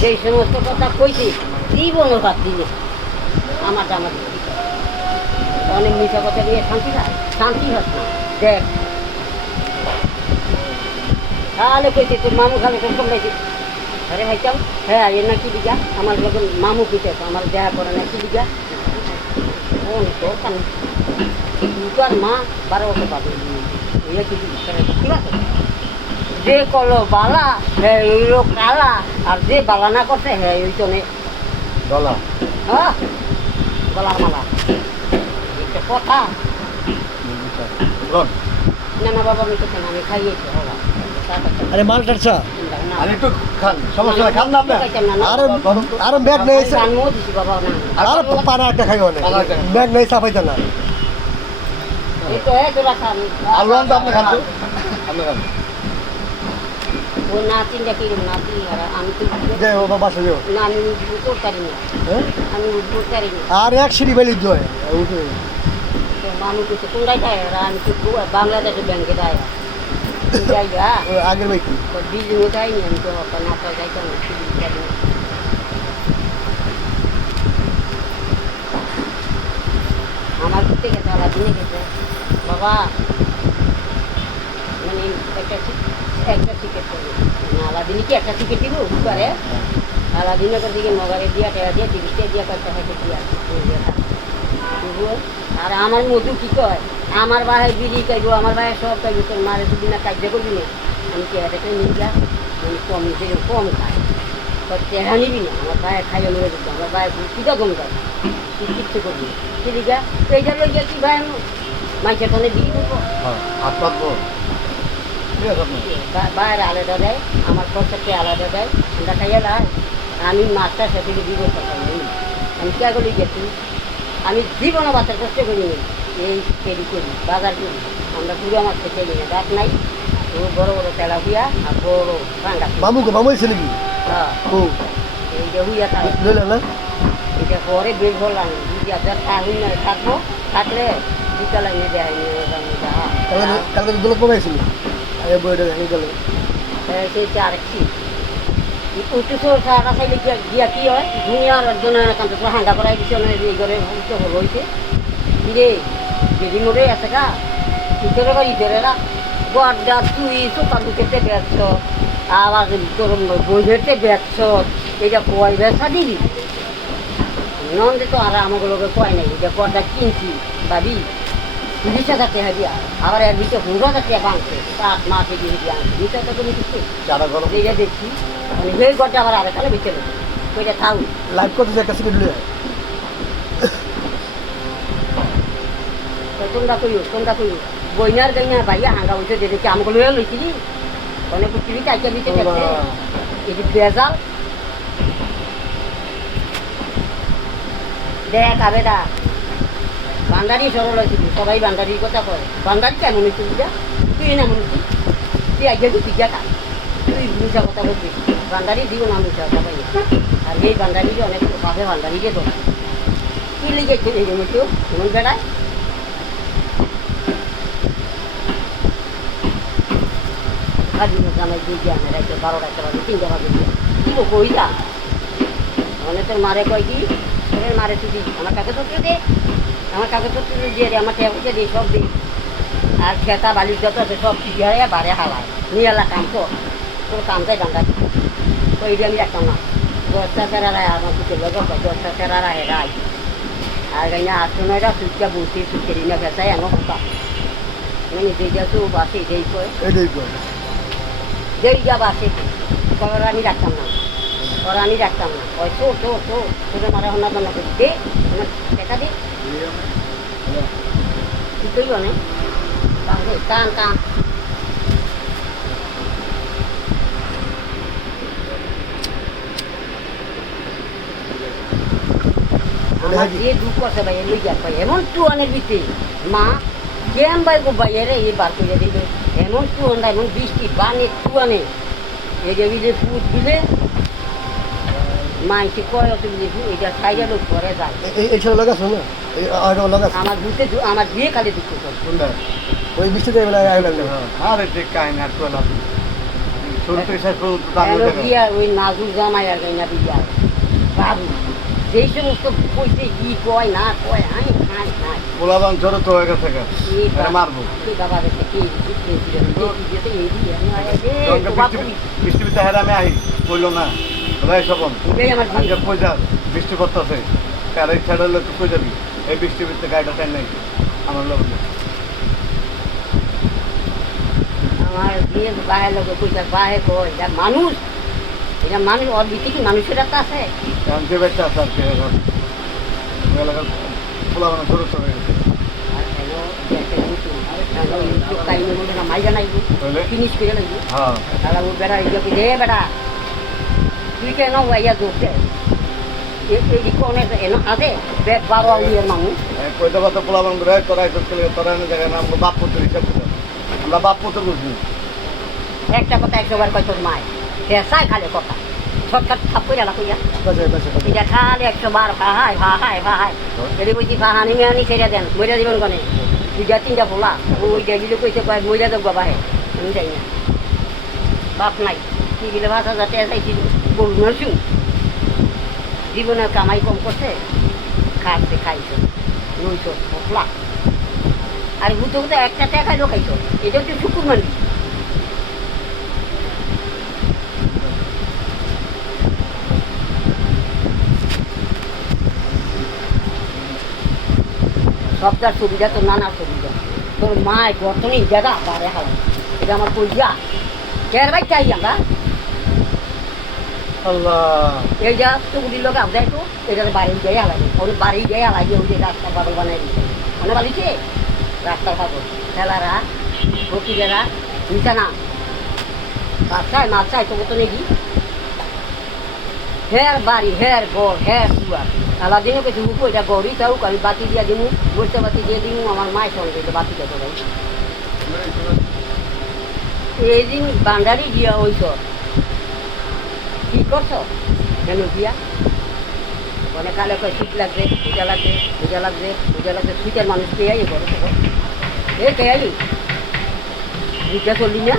সেই সমস্ত কথা কইছি জীবনও বাদ দিলে আমার জামাতে অনেক মিশা কথা নিয়ে শান্তি হয় শান্তি হচ্ছে না দেখ তাহলে কইছে তোর মামু খালে তোর কমলাইছে আরে ভাইটাম হ্যাঁ এর না কি দিঘা আমার লোক মামু কইতে আমার দেখা করে না কি দিঘা কোন তো কান দুটার মা 12 বছর পাবে এই কি দিঘা যে কলো বালা হ্যাঁ ওই লোক কালা আর যে বালা না করছে হ্যাঁ ওই চনে ডলা হ্যাঁ গলার মালা এটা কথা না না বাবা আমি খেতে না আমি খাইয়েছি বাবা আরে মাল টাটছা আর একটু খান সমস্যা নাই খান না আপনি আরে আরে ব্যাগ নেই জানমো দিছি বাবা না আরে পানা একটা খাইও না ব্যাগ নেই সাফাইতে না এই তো এই তোরা খান আলু আনতে আপনি খান তো আপনি খান ও নাতিনটা কি নাতি আর আমি তো যে ও বাবা আসলে না আমি উঠতে পারি না আমি উঠতে পারি না আর এক সিঁড়ি বেলি জয় উঠে তো মানু কিছু কোনটাই যায় আর আমি তো বাংলাদেশে ব্যাংকে যায় যাই গা আগের ভাই কি তো বিজনে যাইনি আমি তো না তো যাইতাম না আমার ঘুরতে গেছে আলাদিনে গেছে বাবা মানে একটা টিকিট করবো না আলাদিনে কি একটা টিকিট দিব উপরে আলাদিনে করে দিকে মগারে দিয়া টেয়া দিয়ে টিকিটে দিয়া করতে হয় দিয়া আর আমার মধু কি কয় আমার বাহে বিড়ি খাইব আমার বাহে সব খাইব তোর মারে দুদিন না কাজ করবি না আমি টেয়াটাকে নিয়ে যা আমি কম নিজে কম খাই তোর টেহা নিবি না আমার বাহে খাইয়ে মরে দিত আমার বাহে কিটা কম খাই তুই কিচ্ছু করবি না ঠিক আছে এইটা লই গিয়ে কি ভাই মাইকে ফোনে দিয়ে দেবো হাত পাতবো ঠিক আছে আপনি বাইরে আলাদা দেয় আমার খরচাকে আলাদা দেয় আমরা খাইয়ে দেয় আমি মাছটা সেদিকে দিব আমি কে করি গেছি আমি জীবনে বাচ্চার কষ্ট করি এই কেরি করি বাজার করি আমরা পুরো মাছ খেতে করি না গাছ নাই ও বড় বড় তেলাপিয়া আর বড় পাঙ্গা মামু ছিল কি হ্যাঁ ও এইটা হুইয়া থাকে লইলা না এটা পরে বের করলাম যদি আপনার থাকবো থাকলে বিকালে এনে দেয় কালকে তো দোলক কমাইছিল আগে বইটা দেখে গেল সেই আরেকটি উঠতে সারা সাইলে গিয়া কি হয় দুনিয়ার একজনের কান্ত তো হাঙ্গা করাই দিচ্ছে এই ঘরে উঠতে হলো হয়েছে রে যদি মরে আছে গা ভিতরে বা ইতরে রা গড্ডা তুই চোখা দুকেতে বেচছ আবার তোর বইতে বেচছ এটা কয় বেচা দিবি নন্দে তো আর আমাকে লোকের কয় নাই এটা গড্ডা কিনছি ভাবি 20,000 টাকা দিয়া আবার এর ভিতরে 15,000 টাকা ভাঙছে 7 মাসে দিয়ে দিয়ে আনছে 20,000 টাকা কিছু চাটা গরম এইটা দেখছি মানে সেই গড্ডা আবার আরে তাহলে বেঁচে নেই ওইটা থাউ লাইভ করতে একটা সিগারেট লইয়া তোমরা কইও বইনার গাইনা ভাইয়া হাঙ্গা উঠে দেখি আমাকে লইয়া লইছিলি অনেক পৃথিবী চাইতে দিতে গেছে এই যে বেজাল দেখ আবেদা বান্দারি সরল হয়েছিল সবাই বান্দারির কথা কয় বান্দারি কেমন হয়েছিল যা তুই না মনে হচ্ছিস তুই আগে তুই যা খা তুই মিশা কথা বলবি বান্দারি দিব না মিশা কথা পাই আর এই বান্দারিকে অনেক পাশে বান্দারিকে তো তুই লিখেছিস এই জন্য কেউ এমন বেড়ায় কাজী জানাই দিয়ে গিয়ে আনে রাইতে 12টা 1টা বাজে 3টা বাজে দিয়ে দিব কই যা মানে তোর মারে কয় কি তোর মারে তুই আমার কাগজপত্র দে আমার কাগজপত্র দিয়ে রে আমার টেবিলে দিয়ে সব দিই আর খেতা বালির যত আছে সব কি দিয়ে বারে হালায় নিয়ে এলা কাম কর তোর কামটাই ডান্ডা তো এই আমি রাখতাম না 10টা তেরারায় আমার দুটো লোক 10টা তেরারায় রায় আর গাইনা 8-9টা সুটকা বসে সুটকেরি না ভেসাই আমার কথা মানে যেটা তো বাসে যেই কয় এটাই কয় যেই যা বাসে ওরা আমি রাখতাম না ওরা আমি রাখতাম না ওই তো তোদের মারা হন্না দন্না করি দে আমার টাকা দে কি কইব না কান কান আমার যে দুঃখ আছে ভাই এর লইয়া পাই এমন টুয়ানের ভিতরে মা কেম ভাই গো ভাই এরে এই বার করে দিবে এমন টুয়ান এমন বৃষ্টি বানে টুয়ানে এই যে বিলে ফুট দিলে মাইকে কয় অসুবিধে এটা সাইডে লোক ঘরে যায় এই সব লাগাছ না এই আর লাগাছ আমার দুতে আমার দিয়ে খালি দুঃখ করে কোনটা ওই বৃষ্টিতে এবেলা আইলাম না আরে দেখ কাহিনী আর তো লাভ শুরু থেকে শেষ পর্যন্ত দাম এলো দেখো। বিয়া ওই নাজুর জামাই আর গাইনা বিয়া বাবু যেই সমস্ত কইছে কি কয় না কয় আই হাই হাই পোলাবান ছোট তো হয়ে গেছে গা। এটা মারবো এই বাবা দেখতে কি দিতে এই দিয়ে তোকে বৃষ্টি হেরা আমি আহি কইলো না ভাই সবন এটাই আমার জীবন। আজকে কই যা বৃষ্টি পড়তেছে কারে ছেড়ে হলে তুই কই যাবি এই বৃষ্টির ভিতরে গাড়িটা টাইম নাই আমার লোক আমার বিয়ে বাহে লোক কইছে বাহে কই এটা মানুষ এটা মানুষ ওর ভিতরে কি মানুষের একটা আছে এখন যে বাচ্চা আছে আর কি এখন ওই এলাকার পোলাবান ছোট ছোট হয়ে গেছে আর হ্যালো দেখে নিতু কাইনে মধ্যে না মাইজা নাই তাহলে? ফিনিশ করে লাগবে হ্যাঁ তাহলে ও বেড়া ইয়ে কি রে বেড়া তুই কেন ভাইয়া দোষে এই কোনে এনো আদে বেদ বারো ইয়ের মানুষ কই দেবা তো পোলাবান ঘুরে তোরা তোরা এনে জায়গায় নাম বাপ পুত্র হিসাব দিলাম আমরা বাপ পুত্র বুঝলি একটা কথা 100 বার কয় তোর মায় সে সাই খালে কথা ছটকাট থাপ্পড়ে এলা কইয়া বাসে বাসে এটা খালে 100 বার ভাহাই ভাহাই ভাহাই যদি বলছি ভাহানি মেয়ানি ছেড়ে দেন মইরা দিবেন কনে দুইটা তিনটা পোলা ওই গেলে কইছে কয় মইরা দেব বাবা হে আমি যাই না বাপ নাই কি গেলে ভাষা যাতে চাইছি বলু নসু জীবনে কামাই কম করছে খাচ্ছে খাইছো 900 পোলা আর হুতো হুতো একটা টাকা খাইলো খাইছো এটা হচ্ছে শুকুর মানি সবটার সুবিধা তো নানা সুবিধা তোর মায় গঠনই জায়গা বারে হাল এটা আমার কইয়া কের ভাই চাই আমরা আল্লাহ এই যা চুগুলির লোক আবদায় তো এটা বাড়ি যাই হালাগে ওর বাড়ি যাই হালাগে ওই যে রাস্তার পাগল বানাই দিচ্ছে মনে বালিছে রাস্তার পাগল ঠেলারা ফকিরেরা নিচে না বাচ্চায় মাছায় তোকে তো নেই হের বাড়ি হের ঘর হের দুয়ার সারাদিনে কিছু এটা গড়ি চাও আমি বাতি দিয়া দিমু বসতে বাতি দিয়ে দিমু আমার মায়ের সঙ্গে বাতিটা তো এই দিন বান্ডারি দিয়া হইছ কি করছো কেন দিয়া মানে কালে কয় শীত লাগবে পূজা লাগবে পূজা লাগবে পূজা লাগবে শীতের মানুষ পেয়ে আই বলো তো এ কে আই বুঝা চললি না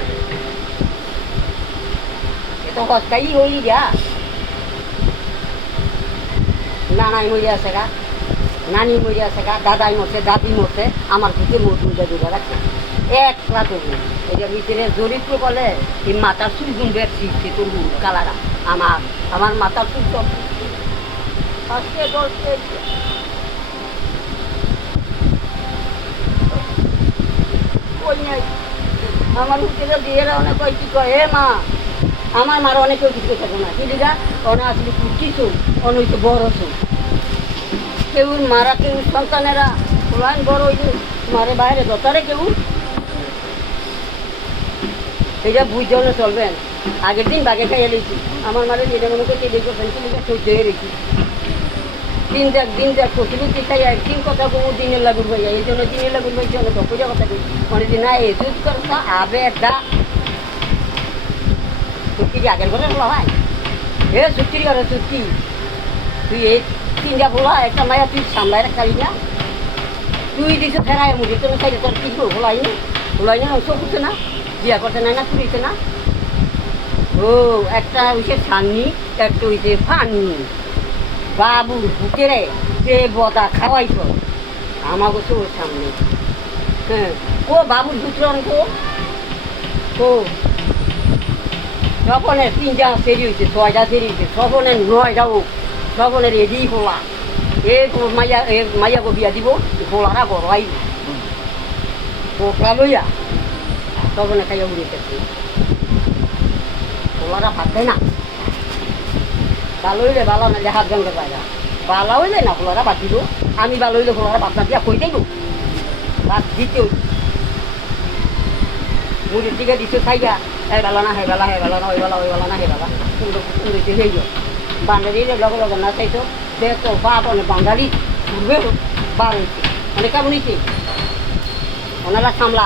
এ তো হস্তাই হইলি যা নানাই মরে আছে গা নানি মরে আছে গা দাদাই মরছে দাদি মরছে আমার থেকে মজুরিটা দুটো রাখছে এক রাতে এই যে ভিতরে জরিপ বলে এই মাথার চুল গুণ বেড়ছি সে করবো কালারা আমার মাথার চুল সব আজকে দশে ওই নাই আমার উঠে দিয়ে অনেক কয় কি কয় হে মা আমার মার অনেক কেউ কিছু থাকবো না কিন্তু যা অনে আসলে কিছু অনেক বড় চুল কেউ মারা কেউ সন্তানেরা লাইন বড় হইলে মারে বাইরে দতারে কেউ এটা বুঝলে চলবেন আগের দিন বাগে খাইয়ে দিয়েছি আমার মারে যেটা মনে করছি দেখো পেন্সিলটা সহ্য হয়ে রেখি দিন দেখ প্রতিবন্ধী খাই একদিন কথা কোনো দিনের লাগুর ভাইয়া এই জন্য দিনের লাগুর ভাই জন্য পূজা কথা কই মানে দিন না এই দুধ করতা আবে একটা চুক্তি যে আগের কথা বলা হয় এ চুক্তি করে চুক্তি তুই এই তিনটা বলা একটা মায়া তুই সামলাই রাখালি না তুই দিছো ফেরাই মুড়ি তোর সাইডে তোর কি ভোলাই না অংশ করছে না বিয়া করতে নাই না তুলিছে না ও একটা হইছে সান্নি একটা হইছে ফানি বাবুর বুকেরে যে বদা খাওয়াইছ আমাকে চোর সামনে হ্যাঁ ও বাবুর পুত্র ও সকলের 3টা সেরি হয়েছে 6টা সেরি হয়েছে সকলের 9টা ও সকলের রেডি হলা এ মাইয়াকে বিয়া দিব হোলারা বড় আইব পোকলা লইয়া সকলে খাইয়া উড়ে গেছে হোলারা ভাত দেয় না ভালো হইলে ভালো না যে হাত জঙ্গে পায় না ভালো হইলে না হোলারা ভাত দিব আমি ভালো হইলে হোলারা ভাত না দিয়া কই দেব ভাত দিতে মুড়ির দিকে দিচ্ছে খাইয়া হে বেলা না হে বেলা হে বেলা না ওই বেলা ওই বেলা না হে বেলা সুন্দর সুন্দর হয়ে গেল বাঙালির লগে লগে না চাইতো দেখ তো বাপ অনেক বাঙালি ঘুরবে বার হয়েছে অনেক কেমন হয়েছে ওনারা সামলা